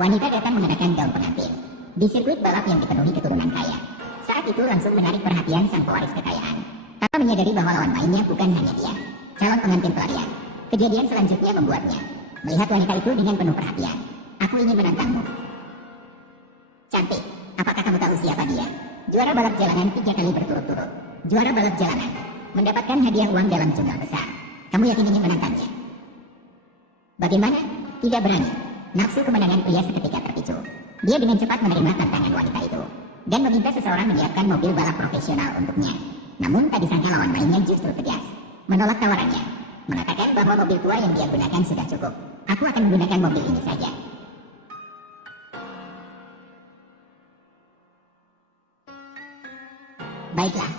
Wanita datang mengenakan gaun pengantin di sirkuit balap yang dipenuhi keturunan kaya. Saat itu langsung menarik perhatian sang pewaris kekayaan. Tanpa menyadari bahwa lawan mainnya bukan hanya dia, calon pengantin pelarian. Kejadian selanjutnya membuatnya melihat wanita itu dengan penuh perhatian. Aku ingin menantangmu. Cantik, apakah kamu tahu siapa dia? Juara balap jalanan 3 kali berturut-turut. Juara balap jalanan mendapatkan hadiah uang dalam jumlah besar. Kamu yakin ingin menantangnya? Bagaimana? Tidak berani. Nafsu kemenangan pria seketika terpicu. Dia dengan cepat menerima tantangan wanita itu dan meminta seseorang menyiapkan mobil balap profesional untuknya. Namun tak disangka lawan mainnya justru tegas, menolak tawarannya, mengatakan bahwa mobil tua yang dia gunakan sudah cukup. Aku akan menggunakan mobil ini saja. Baiklah,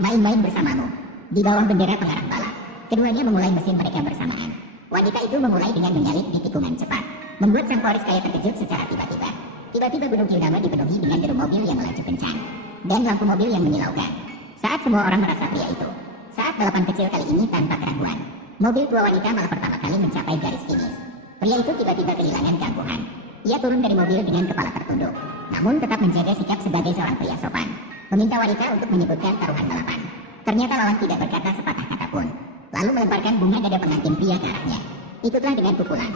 main-main bersamamu di bawah bendera pengarah balap. Keduanya memulai mesin mereka bersamaan. Wanita itu memulai dengan menyalip di tikungan cepat, membuat sang pewaris kaya terkejut secara tiba-tiba. Tiba-tiba gunung Kyodama dipenuhi dengan deru mobil yang melaju kencang dan lampu mobil yang menyilaukan. Saat semua orang merasa pria itu, saat balapan kecil kali ini tanpa keraguan, mobil tua wanita malah pertama kali mencapai garis finish. Pria itu tiba-tiba kehilangan keangkuhan. Ia turun dari mobil dengan kepala tertunduk, namun tetap menjaga sikap sebagai seorang pria sopan. Meminta wanita untuk menyebutkan taruhan balapan. Ternyata lawan tidak berkata sepatah kata pun, lalu melemparkan bunga dada pengantin pria ke arahnya. Ikutlah dengan pukulan.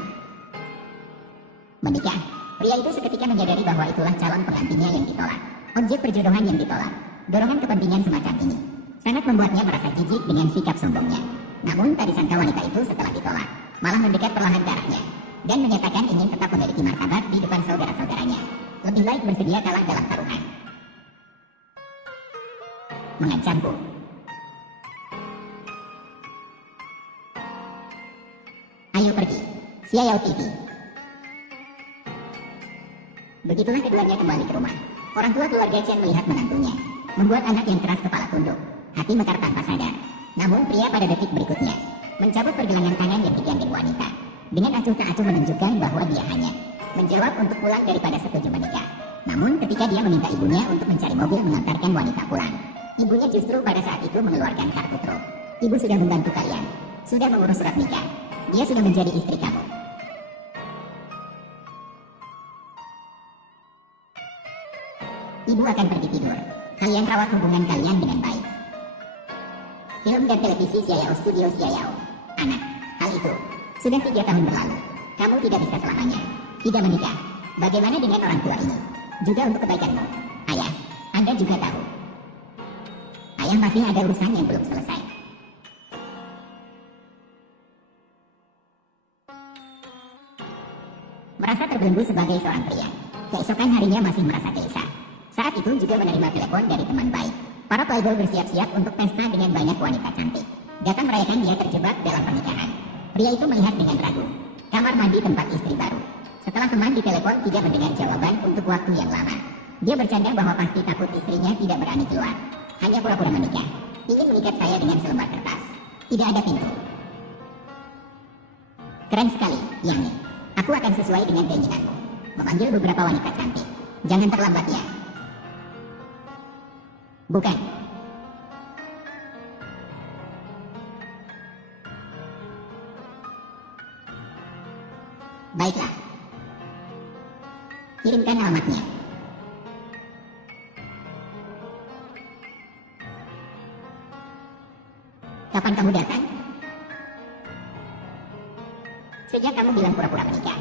Menikah. Pria itu seketika menyadari bahwa itulah calon pengantinnya yang ditolak. Objek perjodohan yang ditolak. Dorongan kepentingan semacam ini sangat membuatnya merasa jijik dengan sikap sombongnya. Namun tak disangka wanita itu setelah ditolak malah mendekat perlahan ke arahnya dan menyatakan ingin tetap memiliki martabat di depan saudara-saudaranya. Lebih baik bersedia kalah dalam taruhan. Mengancamku. Ayo pergi. Xiao TV. Begitulah keduanya kembali ke rumah. Orang tua keluarga Chen melihat menantunya membuat anak yang keras kepala tunduk, hati mekar tanpa sadar. Namun pria pada detik berikutnya mencabut pergelangan tangan yang digandeng wanita dengan acuh tak acuh menunjukkan bahwa dia hanya menjawab untuk pulang daripada setuju menikah. Namun ketika dia meminta ibunya untuk mencari mobil mengantarkan wanita pulang, ibunya justru pada saat itu mengeluarkan kartu truf. Ibu sudah membantu kalian, sudah mengurus surat nikah. Dia sudah menjadi istri kamu. Ibu akan pergi tidur. Kalian rawat hubungan kalian dengan baik. Film dan televisi Xiao Studio Xiao. Anak, hal itu sudah 3 tahun berlalu. Kamu tidak bisa selamanya tidak menikah. Bagaimana dengan orang tua ini? Juga untuk kebaikanmu. Ayah, Anda juga tahu. Ayah masih ada urusan yang belum selesai. Merasa terbelenggu sebagai seorang pria, keesokan harinya masih merasa gelisah. Saat itu juga menerima telepon dari teman baik. Para playboy bersiap-siap untuk pesta dengan banyak wanita cantik. Datang merayakan dia terjebak dalam pernikahan. Pria itu melihat dengan ragu kamar mandi tempat istri baru. Setelah teman di telepon tidak mendengar jawaban untuk waktu yang lama, dia bercanda bahwa pasti takut istrinya tidak berani keluar. Hanya pura-pura menikah. Ingin mengikat saya dengan selembar kertas. Tidak ada pintu. Keren sekali, Yani. Aku akan sesuai dengan keinginanmu. Memanggil beberapa wanita cantik. Jangan terlambat ya. Bukan. Baiklah. Kirimkan alamatnya. Kapan kamu datang? Sejak kamu bilang pura-pura menikah.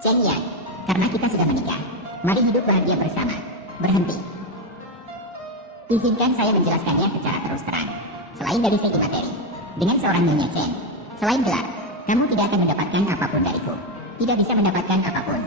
Chen Yan, karena kita sudah menikah, mari hidup bahagia bersama. Berhenti. Izinkan saya menjelaskannya secara terus terang. Selain dari segi materi, dengan seorang Nyonya Chen, selain gelar, kamu tidak akan mendapatkan apapun dariku. Tidak bisa mendapatkan apapun.